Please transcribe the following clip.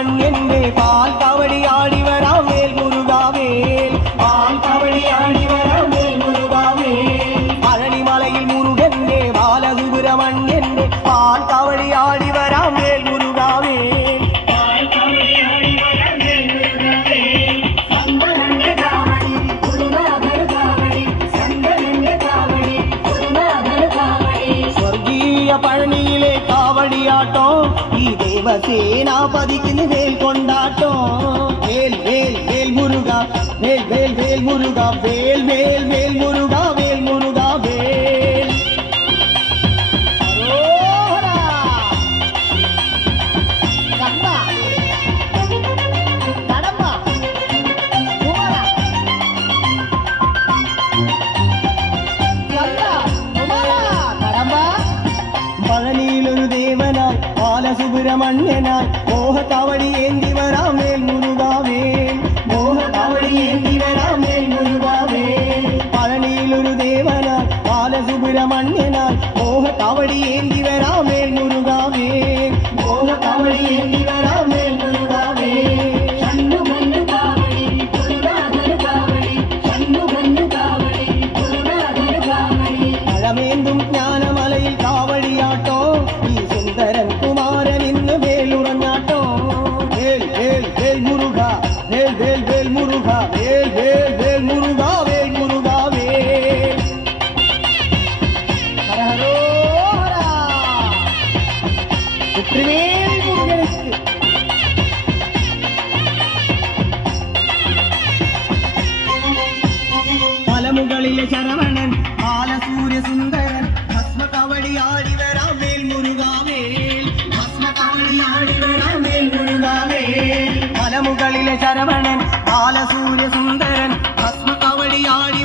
ബാലസുബ്രഹ്മണ്യന്റെ പാൽ കവടിയാടി വരാം വേൽ മുരുകാവേൽ പാൽ കവടിയാടി വരാം വേൽ മുരുകാവേൽ പഴനിമലയിൽ മുരുകന്റെ ബാലസുബ്രഹ്മണ്യന്റെ പാൽ കവടിയാടി വരാം വേൽ മുരുകാവേൽ പഴനിയിലെ കാവടിയാട്ടോ ഈ ദേവസേനാപതിക്ക് വേൽ കൊണ്ടാട്ടോ വേൽ വേൽ വേൽ മുരുക വേൽ വേൽ വേൽ മുരുക വേൽ വേൽ വേൽ മുരുക വേൽ മുരുക വേൽ പഴനിയിലൊരു ദേവനായി ബാലസുബ്രഹ്മണ്യനായി മോഹകവടി ഏന്തി വരാം വേൽ മുരുകാവേൽ മോഹകവടി ഏന്തി വരാം വേൽ മുരുകാവേൽ പഴനിയിലൊരു ദേവനായി ബാലസുബ്രഹ്മണ്യനായി മോഹകവടി ഏന്തി വരാം വേൽ മുരുകാവേൽ മോഹകവടി ഏന്തി വരാം വേൽ മുരുകാവേൽ പഴമേന്തും ജ്ഞാനമലയിൽ കാവടിയാട്ടോ ഈ സുന്ദരൻ കുമാരൻ ഇന്ന് വേലുറഞ്ഞാട്ടോ വേൽ വേൽ വേൽ മുരുക വേൽ വേൽ വേൽ മുരുക വേൽ വേൽ വേൽ മുരുക വേൽ മുരുക വേൽ ഹര ഹരോ ഹര വെற்றிவேல் മുരുകനുக்கு മലമുകളിലെ ശരവണൻ ബാലസൂര്യ സുന്ദരൻ ഭസ്മ കവടിയാടി വരാം വേൽ മുരുകാവേൽ ഭസ്മ കവടിയാടി വരാം വേൽ മുരുകാവേൽ മലമുകളിലെ ശരവണൻ ബാലസൂര്യ സുന്ദരൻ ഭസ്മ കവടിയാടി